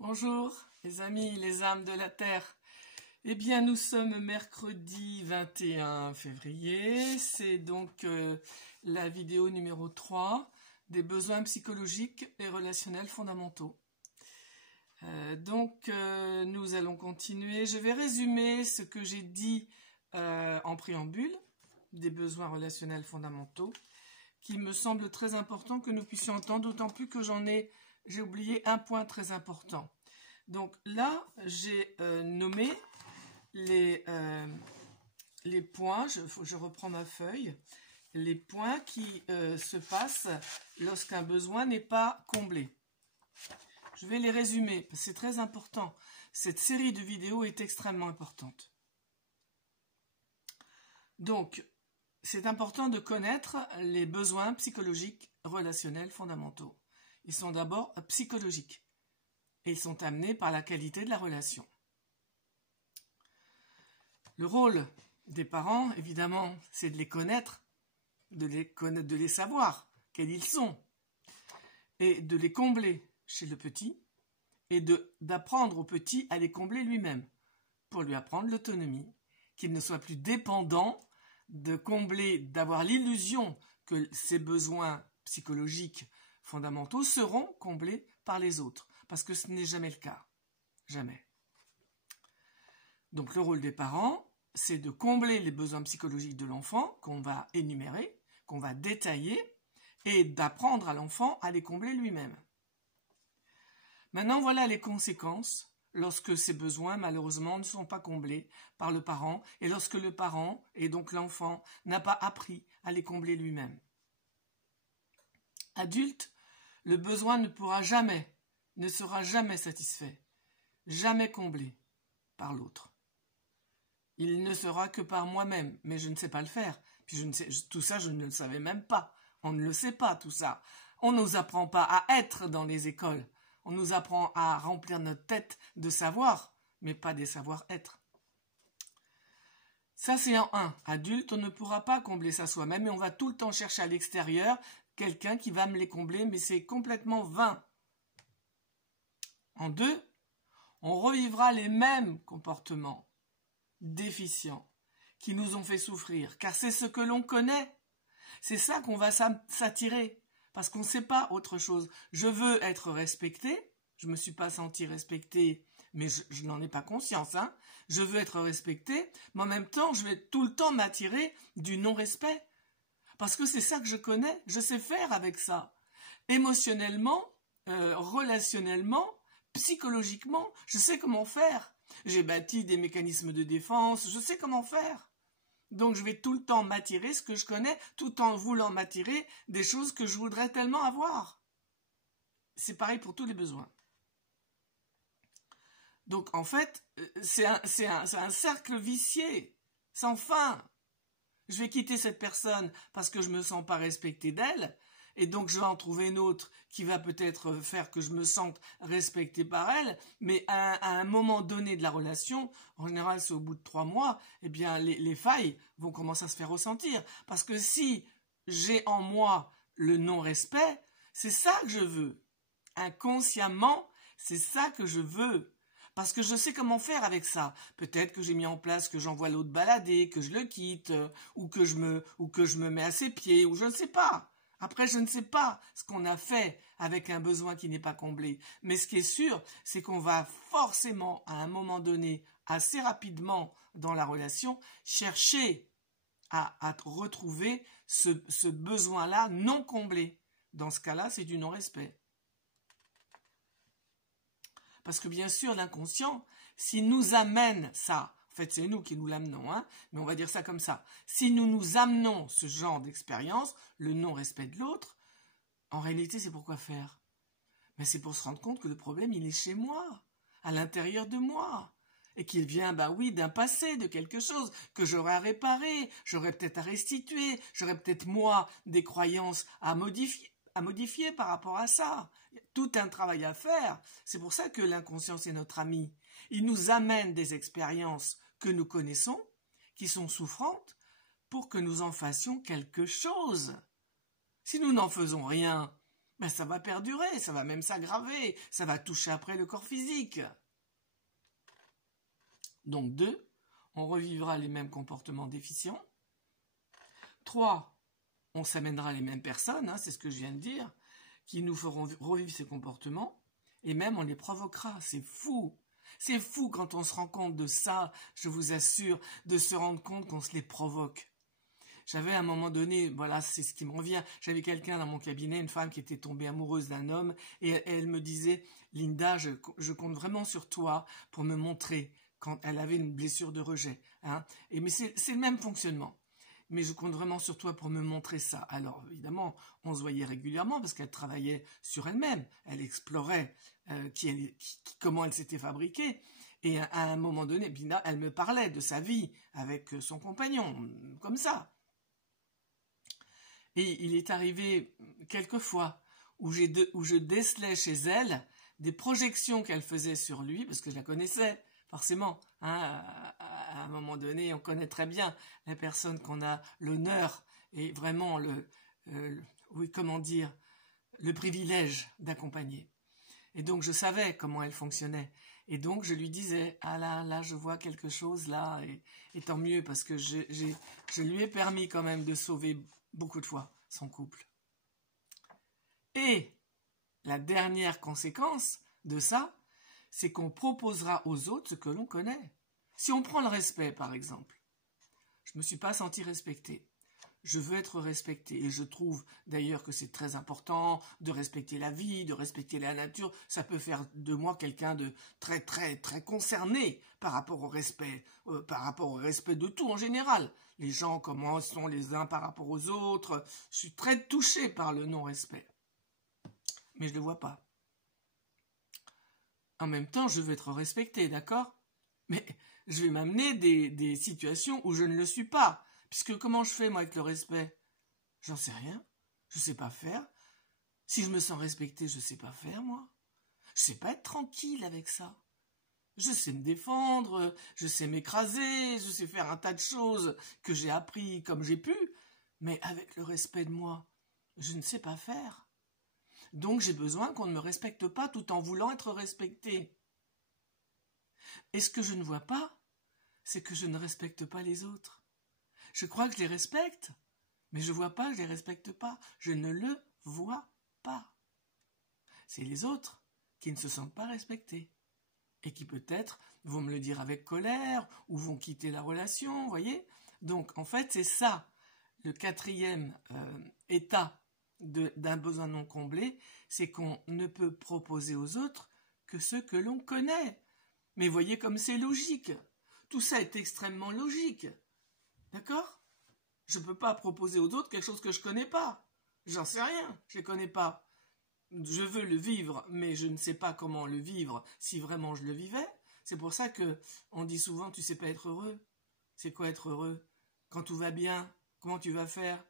Bonjour les amis, les âmes de la Terre. Eh bien nous sommes mercredi 21 février, c'est donc la vidéo numéro 3 des besoins psychologiques et relationnels fondamentaux. Nous allons continuer, je vais résumer ce que j'ai dit en préambule des besoins relationnels fondamentaux qui me semble très important que nous puissions entendre, d'autant plus que j'ai oublié un point très important. Donc là, j'ai nommé les points, je reprends ma feuille, les points qui se passent lorsqu'un besoin n'est pas comblé. Je vais les résumer, c'est très important. Cette série de vidéos est extrêmement importante. Donc, c'est important de connaître les besoins psychologiques relationnels fondamentaux. Ils sont d'abord psychologiques et ils sont amenés par la qualité de la relation. Le rôle des parents, évidemment, c'est de les connaître, de les savoir, quels ils sont, et de les combler chez le petit, et d'apprendre au petit à les combler lui-même, pour lui apprendre l'autonomie, qu'il ne soit plus dépendant de combler, d'avoir l'illusion que ses besoins psychologiques fondamentaux seront comblés par les autres, parce que ce n'est jamais le cas. Jamais. Donc le rôle des parents, c'est de combler les besoins psychologiques de l'enfant, qu'on va énumérer, qu'on va détailler, et d'apprendre à l'enfant à les combler lui-même. Maintenant, voilà les conséquences lorsque ces besoins, malheureusement, ne sont pas comblés par le parent, et lorsque le parent, et donc l'enfant, n'a pas appris à les combler lui-même. Adulte, le besoin ne sera jamais satisfait, jamais comblé par l'autre. Il ne sera que par moi-même, mais je ne sais pas le faire. Puis tout ça, je ne le savais même pas. On ne le sait pas, tout ça. On ne nous apprend pas à être dans les écoles. On nous apprend à remplir notre tête de savoir, mais pas des savoir-être. Ça, c'est en 1. Adulte, on ne pourra pas combler ça soi-même et on va tout le temps chercher à l'extérieur quelqu'un qui va me les combler, mais c'est complètement vain. En 2, on revivra les mêmes comportements déficients qui nous ont fait souffrir, car c'est ce que l'on connaît. C'est ça qu'on va s'attirer, parce qu'on ne sait pas autre chose. Je veux être respecté, je ne me suis pas senti respecté, mais je n'en ai pas conscience. Je veux être respecté, mais en même temps, je vais tout le temps m'attirer du non-respect. Parce que c'est ça que je connais, je sais faire avec ça. Émotionnellement, relationnellement, psychologiquement, je sais comment faire. J'ai bâti des mécanismes de défense, je sais comment faire. Donc je vais tout le temps m'attirer ce que je connais, tout en voulant m'attirer des choses que je voudrais tellement avoir. C'est pareil pour tous les besoins. Donc en fait, c'est un cercle vicié, sans fin. Je vais quitter cette personne parce que je me sens pas respecté d'elle, et donc je vais en trouver une autre qui va peut-être faire que je me sente respecté par elle, mais à un moment donné de la relation, en général c'est au bout de 3 mois, eh bien les failles vont commencer à se faire ressentir. Parce que si j'ai en moi le non-respect, c'est ça que je veux. Inconsciemment, c'est ça que je veux. Parce que je sais comment faire avec ça. Peut-être que j'ai mis en place que j'envoie l'autre balader, que je le quitte, ou que je me mets à ses pieds, ou je ne sais pas. Après, je ne sais pas ce qu'on a fait avec un besoin qui n'est pas comblé. Mais ce qui est sûr, c'est qu'on va forcément, à un moment donné, assez rapidement dans la relation, chercher à retrouver ce besoin-là non comblé. Dans ce cas-là, c'est du non-respect. Parce que bien sûr, l'inconscient, s'il nous amène ça, en fait c'est nous qui nous l'amenons, mais on va dire ça comme ça, si nous amenons ce genre d'expérience, le non-respect de l'autre, en réalité c'est pour quoi faire? Mais c'est pour se rendre compte que le problème il est chez moi, à l'intérieur de moi, et qu'il vient, d'un passé, de quelque chose que j'aurais à réparer, j'aurais peut-être à restituer, j'aurais peut-être moi des croyances à modifier par rapport à ça. Il y a tout un travail à faire. C'est pour ça que l'inconscient est notre ami. Il nous amène des expériences que nous connaissons, qui sont souffrantes, pour que nous en fassions quelque chose. Si nous n'en faisons rien, ben ça va perdurer, ça va même s'aggraver, ça va toucher après le corps physique. Donc 2, on revivra les mêmes comportements déficients. 3, on s'amènera les mêmes personnes, c'est ce que je viens de dire, qui nous feront revivre ces comportements, et même on les provoquera. C'est fou. C'est fou quand on se rend compte de ça, je vous assure, de se rendre compte qu'on se les provoque. J'avais à un moment donné, voilà, c'est ce qui me revient, j'avais quelqu'un dans mon cabinet, une femme qui était tombée amoureuse d'un homme, et elle me disait, Linda, je compte vraiment sur toi pour me montrer quand elle avait une blessure de rejet. Mais c'est le même fonctionnement. Mais je compte vraiment sur toi pour me montrer ça. Alors, évidemment, on se voyait régulièrement parce qu'elle travaillait sur elle-même. Elle explorait comment elle s'était fabriquée. Et à un moment donné, elle me parlait de sa vie avec son compagnon, comme ça. Et il est arrivé quelques fois où je décelais chez elle des projections qu'elle faisait sur lui, parce que je la connaissais, forcément. À un moment donné, on connaît très bien la personne qu'on a l'honneur et vraiment le privilège d'accompagner. Et donc, je savais comment elle fonctionnait. Et donc, je lui disais, ah là, je vois quelque chose là, et tant mieux, parce que je lui ai permis quand même de sauver beaucoup de fois son couple. Et la dernière conséquence de ça, c'est qu'on proposera aux autres ce que l'on connaît. Si on prend le respect, par exemple, je ne me suis pas senti respectée. Je veux être respectée et je trouve d'ailleurs que c'est très important de respecter la vie, de respecter la nature. Ça peut faire de moi quelqu'un de très très très concerné par rapport au respect de tout en général. Les gens, comment sont les uns par rapport aux autres. Je suis très touché par le non-respect. Mais je ne le vois pas. En même temps, je veux être respecté, d'accord? Mais je vais m'amener des situations où je ne le suis pas. Puisque comment je fais, moi, avec le respect? J'en sais rien. Je ne sais pas faire. Si je me sens respecté, je ne sais pas faire, moi. Je ne sais pas être tranquille avec ça. Je sais me défendre, je sais m'écraser, je sais faire un tas de choses que j'ai appris comme j'ai pu. Mais avec le respect de moi, je ne sais pas faire. Donc j'ai besoin qu'on ne me respecte pas tout en voulant être respecté. Et ce que je ne vois pas, c'est que je ne respecte pas les autres. Je crois que je les respecte, mais je ne vois pas, je ne les respecte pas. Je ne le vois pas. C'est les autres qui ne se sentent pas respectés et qui peut-être vont me le dire avec colère ou vont quitter la relation, vous voyez? Donc en fait c'est ça, le quatrième état d'un besoin non comblé, c'est qu'on ne peut proposer aux autres que ce que l'on connaît. Mais voyez comme c'est logique. Tout ça est extrêmement logique. D'accord? Je ne peux pas proposer aux autres quelque chose que je ne connais pas. J'en sais rien, je ne connais pas. Je veux le vivre, mais je ne sais pas comment le vivre si vraiment je le vivais. C'est pour ça qu'on dit souvent, tu ne sais pas être heureux. C'est quoi être heureux? Quand tout va bien, comment tu vas faire?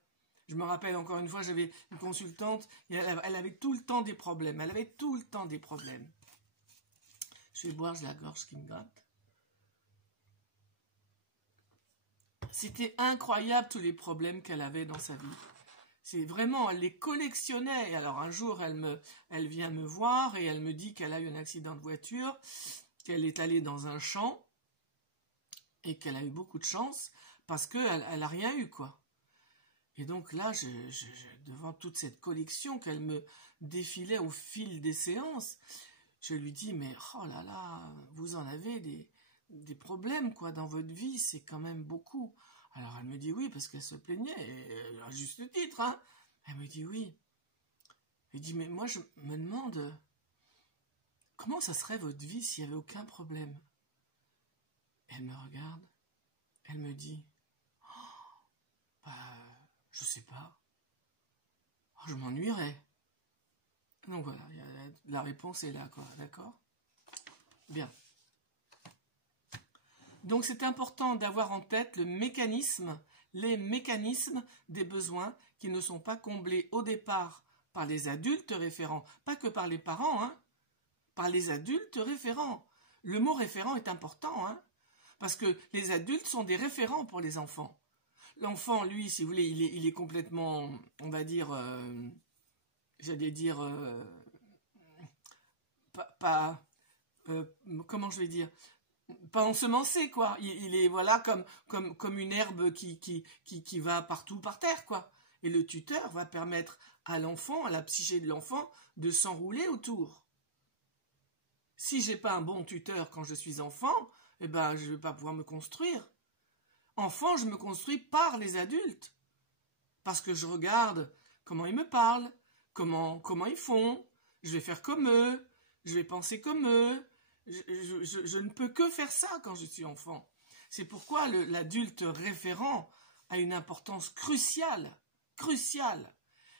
Je me rappelle encore une fois, j'avais une consultante, et elle avait tout le temps des problèmes. Elle avait tout le temps des problèmes. Je vais boire, j'ai la gorge qui me gratte. C'était incroyable tous les problèmes qu'elle avait dans sa vie. C'est vraiment, elle les collectionnait. Alors un jour, elle vient me voir et elle me dit qu'elle a eu un accident de voiture, qu'elle est allée dans un champ et qu'elle a eu beaucoup de chance parce qu'elle n'a rien eu, quoi. Et donc là, devant toute cette collection qu'elle me défilait au fil des séances, je lui dis, mais oh là là, vous en avez des problèmes, quoi, dans votre vie, c'est quand même beaucoup. Alors elle me dit oui, parce qu'elle se plaignait, et à juste titre, hein. Elle me dit oui. Elle dit, mais moi je me demande, comment ça serait votre vie s'il n'y avait aucun problème? Elle me regarde, elle me dit, oh, je sais pas, oh, je m'ennuierais. Donc voilà, la réponse est là, quoi, d'accord? Bien. Donc c'est important d'avoir en tête les mécanismes des besoins qui ne sont pas comblés au départ par les adultes référents, pas que par les parents, hein, par les adultes référents. Le mot référent est important, hein, parce que les adultes sont des référents pour les enfants. L'enfant, lui, si vous voulez, il est complètement, on va dire, j'allais dire, comment je vais dire, pas ensemencé, quoi. Il est, voilà, comme une herbe qui va partout par terre, quoi. Et le tuteur va permettre à l'enfant, à la psyché de l'enfant, de s'enrouler autour. Si j'ai pas un bon tuteur quand je suis enfant, eh ben, je vais pas pouvoir me construire. Enfant, je me construis par les adultes. Parce que je regarde comment ils me parlent, comment ils font, je vais faire comme eux, je vais penser comme eux. Je ne peux que faire ça quand je suis enfant. C'est pourquoi l'adulte référent a une importance cruciale.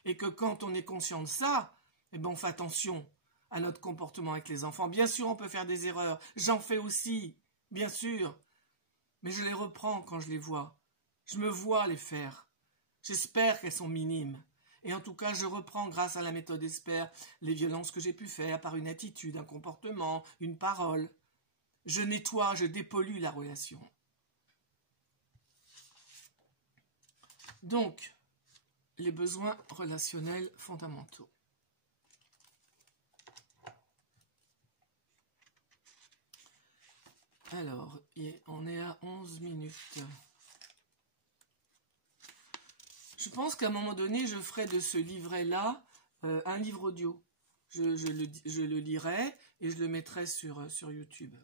Et que quand on est conscient de ça, eh ben on fait attention à notre comportement avec les enfants. Bien sûr, on peut faire des erreurs. J'en fais aussi, bien sûr. Mais je les reprends quand je les vois. Je me vois les faire. J'espère qu'elles sont minimes. Et en tout cas, je reprends, grâce à la méthode ESPER, les violences que j'ai pu faire par une attitude, un comportement, une parole. Je nettoie, je dépollue la relation. Donc, les besoins relationnels fondamentaux. Alors, on est à 11 minutes. Je pense qu'à un moment donné, je ferai de ce livret-là un livre audio. Je le lirai et je le mettrai sur YouTube.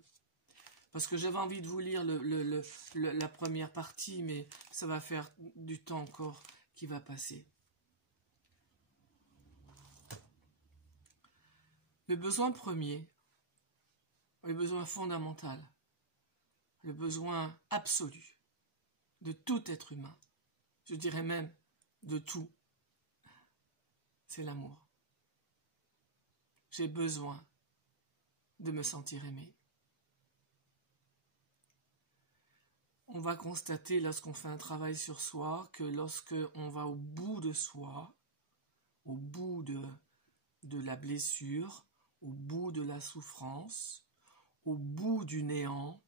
Parce que j'avais envie de vous lire la première partie, mais ça va faire du temps encore qui va passer. Le besoin premier, le besoin fondamental, le besoin absolu de tout être humain, je dirais même de tout, c'est l'amour. J'ai besoin de me sentir aimé. On va constater, lorsqu'on fait un travail sur soi, que lorsque on va au bout de soi, au bout de la blessure, au bout de la souffrance, au bout du néant,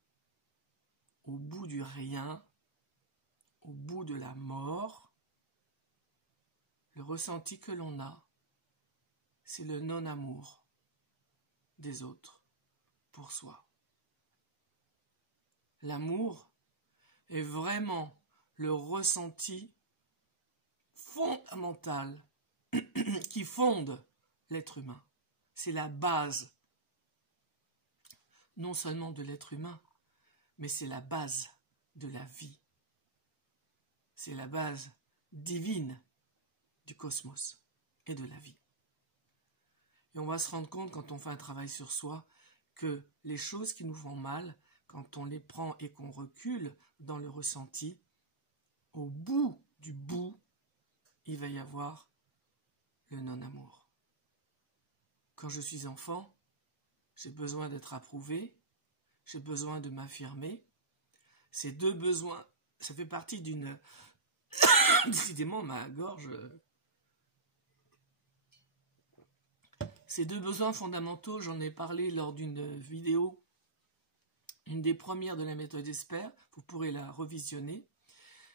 au bout du rien, au bout de la mort, le ressenti que l'on a, c'est le non-amour des autres pour soi. L'amour est vraiment le ressenti fondamental qui fonde l'être humain. C'est la base, non seulement de l'être humain, mais c'est la base de la vie. C'est la base divine du cosmos et de la vie. Et on va se rendre compte, quand on fait un travail sur soi, que les choses qui nous font mal, quand on les prend et qu'on recule dans le ressenti, au bout du bout, il va y avoir le non-amour. Quand je suis enfant, j'ai besoin d'être approuvé, j'ai besoin de m'affirmer. Ces deux besoins, ça fait partie d'une... Décidément, ma gorge... Ces deux besoins fondamentaux, j'en ai parlé lors d'une vidéo, une des premières de la méthode ESPER, vous pourrez la revisionner.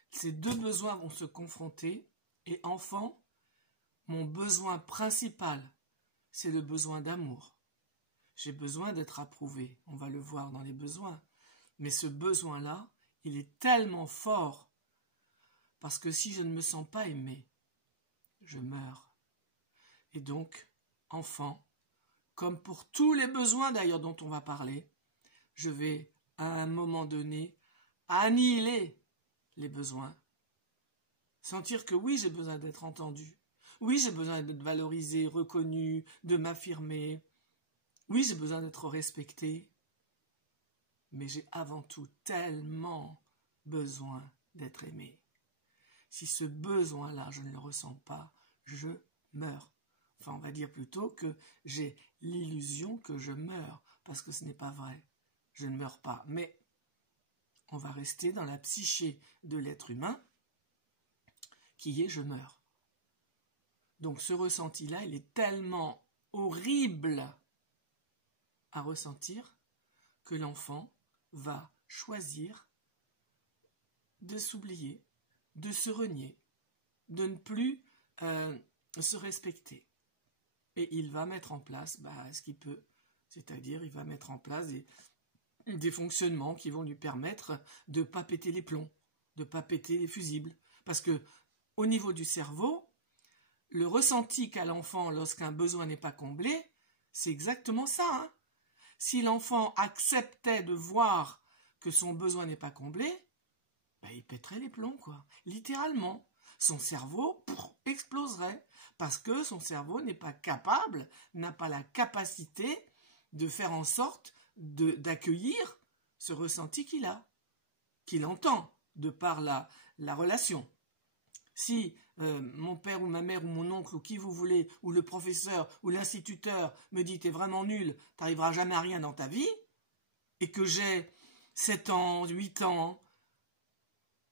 Ces deux besoins vont se confronter et enfant, mon besoin principal, c'est le besoin d'amour. J'ai besoin d'être approuvé, on va le voir dans les besoins. Mais ce besoin-là, il est tellement fort parce que si je ne me sens pas aimé, je meurs. Et donc, enfant, comme pour tous les besoins d'ailleurs dont on va parler, je vais à un moment donné annihiler les besoins. Sentir que oui, j'ai besoin d'être entendu. Oui, j'ai besoin d'être valorisé, reconnu, de m'affirmer. Oui, j'ai besoin d'être respecté. Mais j'ai avant tout tellement besoin d'être aimé. Si ce besoin-là, je ne le ressens pas, je meurs. Enfin, on va dire plutôt que j'ai l'illusion que je meurs, parce que ce n'est pas vrai. Je ne meurs pas. Mais on va rester dans la psyché de l'être humain, qui est je meurs. Donc ce ressenti-là, il est tellement horrible à ressentir que l'enfant va choisir de s'oublier, de se renier, de ne plus se respecter. Et il va mettre en place ce qu'il peut. C'est-à-dire, il va mettre en place des fonctionnements qui vont lui permettre de ne pas péter les plombs, de ne pas péter les fusibles. Parce que, au niveau du cerveau, le ressenti qu'a l'enfant lorsqu'un besoin n'est pas comblé, c'est exactement ça. Hein. Si l'enfant acceptait de voir que son besoin n'est pas comblé, il pèterait les plombs, quoi. Littéralement. Son cerveau exploserait. Parce que son cerveau n'est pas capable, n'a pas la capacité de faire en sorte d'accueillir ce ressenti qu'il entend de par la relation. Si mon père ou ma mère ou mon oncle ou qui vous voulez, ou le professeur ou l'instituteur me dit t'es vraiment nul, t'arriveras jamais à rien dans ta vie, et que j'ai 7 ans, 8 ans,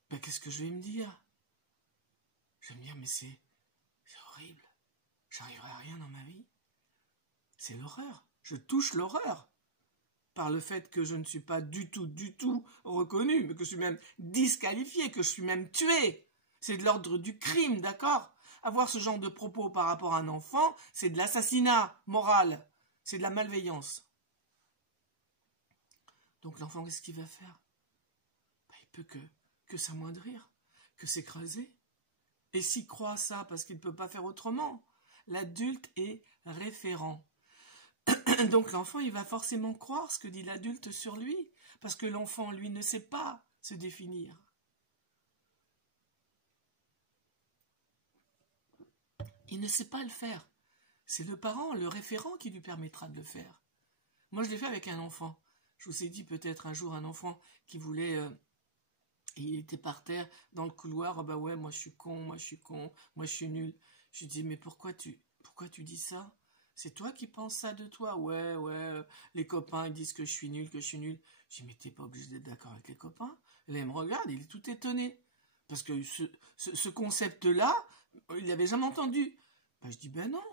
qu'est-ce que je vais me dire? Je vais me dire mais c'est horrible, j'arriverai à rien dans ma vie. C'est l'horreur, je touche l'horreur. Par le fait que je ne suis pas du tout reconnu, mais que je suis même disqualifié, que je suis même tué. C'est de l'ordre du crime, d'accord? Avoir ce genre de propos par rapport à un enfant, c'est de l'assassinat moral, c'est de la malveillance. Donc l'enfant, qu'est-ce qu'il va faire? Il peut que s'amoindrir, que s'écraser. Et s'il croit ça parce qu'il ne peut pas faire autrement, l'adulte est référent. Donc l'enfant, il va forcément croire ce que dit l'adulte sur lui, parce que l'enfant, lui, ne sait pas se définir. Il ne sait pas le faire. C'est le parent, le référent qui lui permettra de le faire. Moi, je l'ai fait avec un enfant. Je vous ai dit peut-être un jour un enfant qui voulait... il était par terre dans le couloir. Ah ouais, moi je suis con, moi je suis nul. Je lui dis, mais pourquoi tu dis ça? C'est toi qui penses ça de toi? Ouais, les copains ils disent que je suis nul, Je dis, mais t'es pas obligé d'être d'accord avec les copains. Et là, il me regarde, il est tout étonné. Parce que ce concept-là, il l'avait jamais entendu. Je dis, non.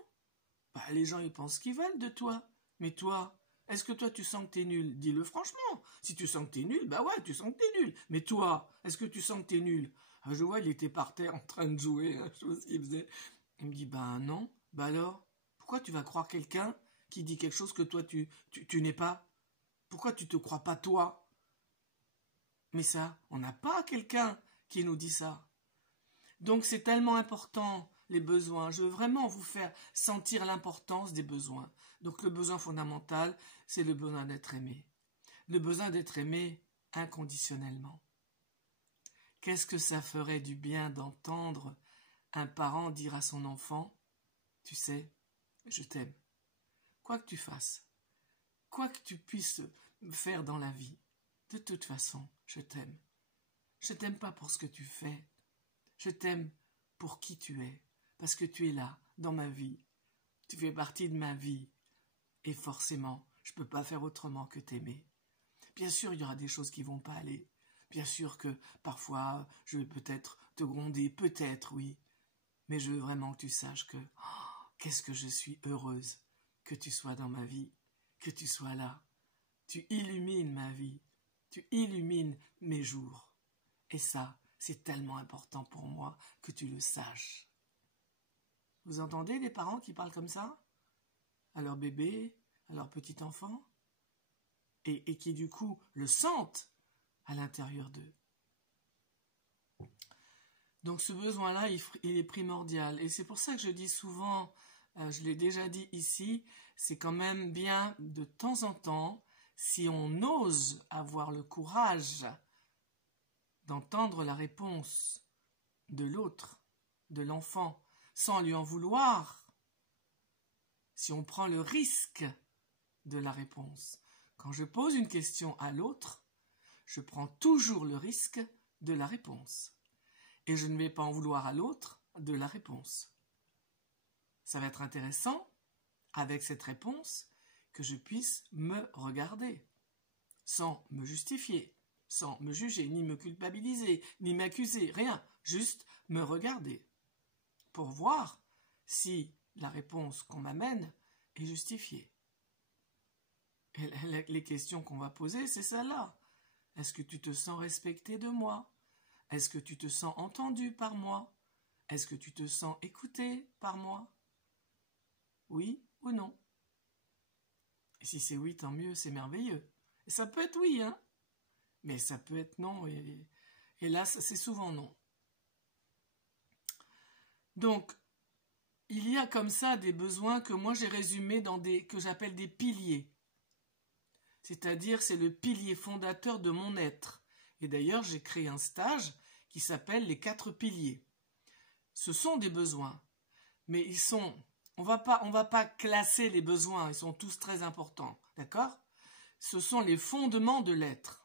Les gens, ils pensent ce qu'ils veulent de toi. Mais toi, est-ce que toi, tu sens que t'es nul? Dis-le franchement. Si tu sens que t'es nul, ouais, tu sens que t'es nul. Mais toi, est-ce que tu sens que t'es nul? Je vois, il était par terre en train de jouer, je sais pas ce qu'il faisait. Il me dit, non. Alors, pourquoi tu vas croire quelqu'un qui dit quelque chose que toi, tu n'es pas? Pourquoi tu te crois pas toi? Mais ça, on n'a pas quelqu'un qui nous dit ça. Donc c'est tellement important, les besoins. Je veux vraiment vous faire sentir l'importance des besoins. Donc le besoin fondamental, c'est le besoin d'être aimé. Le besoin d'être aimé inconditionnellement. Qu'est-ce que ça ferait du bien d'entendre un parent dire à son enfant, tu sais, je t'aime. Quoi que tu fasses, quoi que tu puisses faire dans la vie, de toute façon, je t'aime. Je t'aime pas pour ce que tu fais. Je t'aime pour qui tu es, parce que tu es là, dans ma vie. Tu fais partie de ma vie. Et forcément, je ne peux pas faire autrement que t'aimer. Bien sûr, il y aura des choses qui ne vont pas aller. Bien sûr que parfois, je vais peut-être te gronder, peut-être, oui. Mais je veux vraiment que tu saches que, qu'est-ce que je suis heureuse que tu sois dans ma vie, que tu sois là. Tu illumines ma vie, tu illumines mes jours. Et ça, c'est tellement important pour moi que tu le saches. Vous entendez des parents qui parlent comme ça à leur bébé, à leur petit enfant, et qui du coup le sentent à l'intérieur d'eux. Donc ce besoin-là, il est primordial. Et c'est pour ça que je dis souvent, je l'ai déjà dit ici, c'est quand même bien de temps en temps, si on ose avoir le courage d'entendre la réponse de l'autre, de l'enfant, sans lui en vouloir, si on prend le risque de la réponse. Quand je pose une question à l'autre, je prends toujours le risque de la réponse. Et je ne vais pas en vouloir à l'autre de la réponse. Ça va être intéressant, avec cette réponse, que je puisse me regarder, sans me justifier, sans me juger, ni me culpabiliser, ni m'accuser, rien, juste me regarder, pour voir si la réponse qu'on m'amène est justifiée. Et les questions qu'on va poser, c'est celle-là. Est-ce que tu te sens respecté de moi? Est-ce que tu te sens entendu par moi? Est-ce que tu te sens écouté par moi? Oui ou non? Et si c'est oui, tant mieux, c'est merveilleux. Et ça peut être oui, hein? Mais ça peut être non, et là, c'est souvent non. Donc, il y a comme ça des besoins que moi j'ai résumés dans que j'appelle des piliers. C'est-à-dire, c'est le pilier fondateur de mon être. Et d'ailleurs, j'ai créé un stage qui s'appelle les 4 piliers. Ce sont des besoins, mais on va pas classer les besoins, ils sont tous très importants, d'accord? Ce sont les fondements de l'être.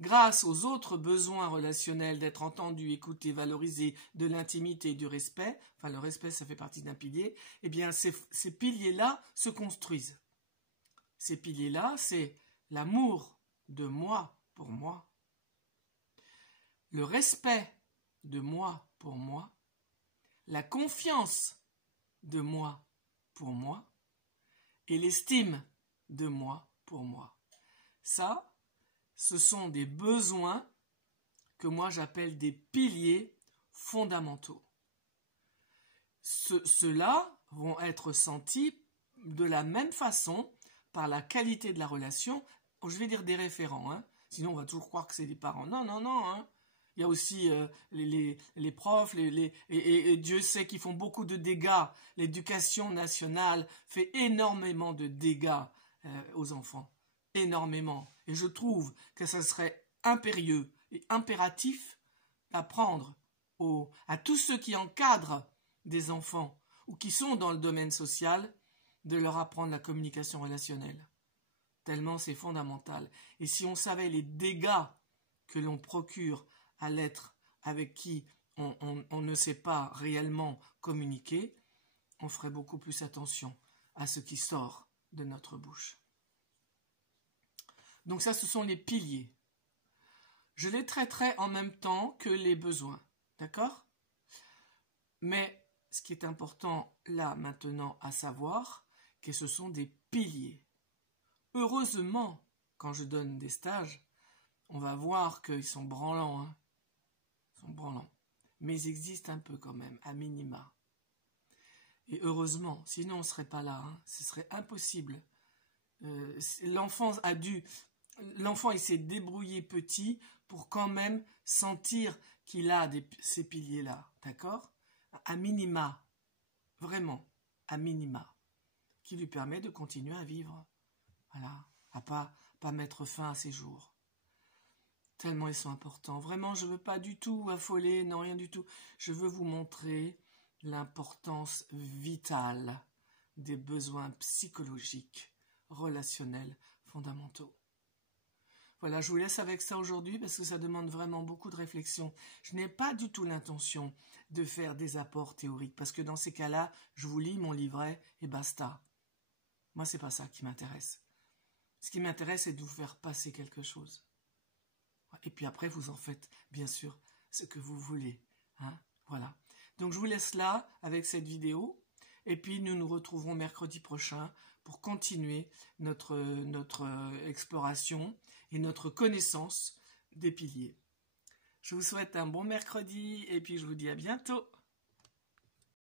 Grâce aux autres besoins relationnels d'être entendu, écouté, valorisé, de l'intimité, du respect, enfin le respect ça fait partie d'un pilier, eh bien ces piliers-là se construisent. Ces piliers-là, c'est l'amour de moi pour moi, le respect de moi pour moi, la confiance de moi pour moi et l'estime de moi pour moi. Ça, ce sont des besoins que moi j'appelle des piliers fondamentaux. Ceux-là vont être sentis de la même façon par la qualité de la relation. Je vais dire des référents, hein. Sinon on va toujours croire que c'est des parents. Non, non, non, hein. Il y a aussi les profs, et Dieu sait qu'ils font beaucoup de dégâts. L'éducation nationale fait énormément de dégâts aux enfants. Énormément. Et je trouve que ça serait impérieux et impératif d'apprendre à tous ceux qui encadrent des enfants ou qui sont dans le domaine social de leur apprendre la communication relationnelle. Tellement c'est fondamental. Et si on savait les dégâts que l'on procure à l'être avec qui on ne sait pas réellement communiquer, on ferait beaucoup plus attention à ce qui sort de notre bouche. Donc ça, ce sont les piliers. Je les traiterai en même temps que les besoins, d'accord? Mais ce qui est important là maintenant à savoir, que ce sont des piliers. Heureusement, quand je donne des stages, on va voir qu'ils sont branlants, hein? Ils sont branlants. Mais ils existent un peu quand même, à minima. Et heureusement, sinon on ne serait pas là, hein? Ce serait impossible. L'enfant il s'est débrouillé petit pour quand même sentir qu'il a ces piliers-là, d'accord? À minima, vraiment, à minima, qui lui permet de continuer à vivre, voilà, à pas mettre fin à ses jours. Tellement ils sont importants. Vraiment, je ne veux pas du tout affoler, non, rien du tout. Je veux vous montrer l'importance vitale des besoins psychologiques, relationnels, fondamentaux. Voilà, je vous laisse avec ça aujourd'hui parce que ça demande vraiment beaucoup de réflexion. Je n'ai pas du tout l'intention de faire des apports théoriques parce que dans ces cas-là, je vous lis mon livret et basta. Moi, c'est pas ça qui m'intéresse. Ce qui m'intéresse, c'est de vous faire passer quelque chose. Et puis après, vous en faites, bien sûr, ce que vous voulez. Hein, voilà. Donc, je vous laisse là avec cette vidéo. Et puis, nous nous retrouverons mercredi prochain pour continuer notre exploration et notre connaissance des piliers. Je vous souhaite un bon mercredi et puis je vous dis à bientôt.